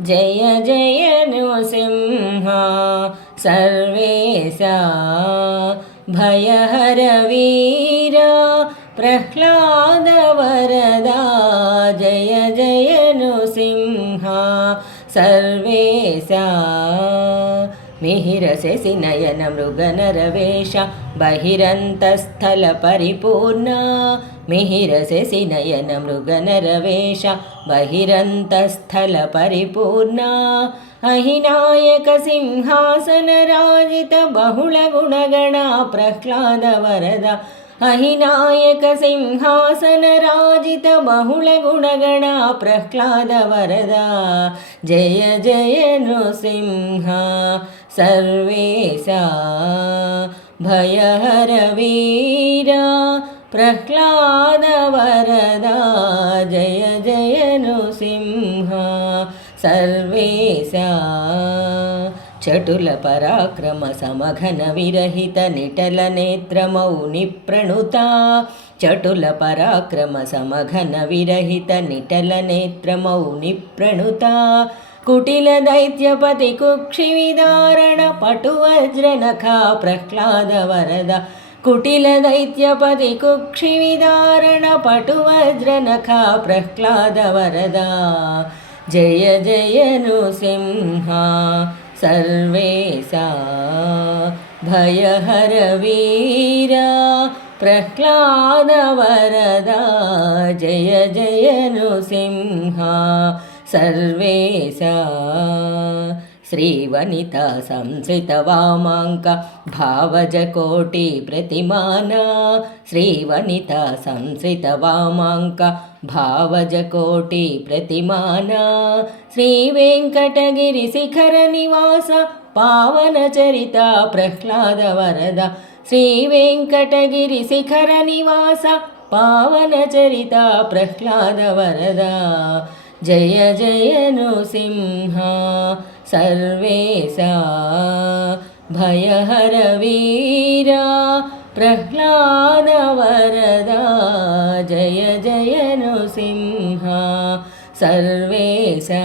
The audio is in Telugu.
जय जय नृसिंह सर्वेशा भयहरवीरा प्रह्लादवरदा जय जय नृसिंहा सर्वेशा मिहिर से सिनयन मृगनरवेश बहिरन्तस्थल परिपूर्णा मिहिर से मृगनरवेश बहिरन्तस्थल परिपूर्णा अहिनायकसिंहासनराजितबहुळगुणगणा प्रह्लाद నయన మృగనరవేష బహిరంతస్థల పరిపూర్ణ అహినాయక సింహాసన రాజిత బహుళ గుణగణ ప్రహ్లాద వరద అహినాయక సింహాసన రాజిత బహుళ గుణగణ ప్రహ్లాద చటుల పరాక్రమ సమఘన విరహిత నిటల నేత్రమౌని ప్రణుత చటుల పరాక్రమ సమఘన విరహిత నిటల నేత్రమౌని ప్రణుత కుటిల దైత్యపతి కుక్షి విదారణ పటు వజ్రనఖ ప్రహ్లాద వరద. కుటిల దైత్యపతి కుక్షి విదారణ పటు వజ్రనఖ ప్రహ్లాద వరద. జయ జయ నృసింహ सर्वे सा भयहरवीरा प्रह्लादवरदा जय जय नृसिंहा सर्वे सा శ్రీవనిత సంశ్రిత వామాంక భావజకోటి ప్రతిమాన శ్రీవనిత సంశ్రిత వామాంక భావజకోటి ప్రతిమాన శ్రీ వెంకటగిరి శిఖర నివాస పావన చరిత ప్రహ్లాద వరద శ్రీ వెంకటగిరి శిఖర నివాస పావన చరిత ప్రహ్లాద వరద जय जयनुसिंहा सर्वे सा भयहरवीरा प्रह्लादवरदा जय जय नृसिंहा सर्वे सा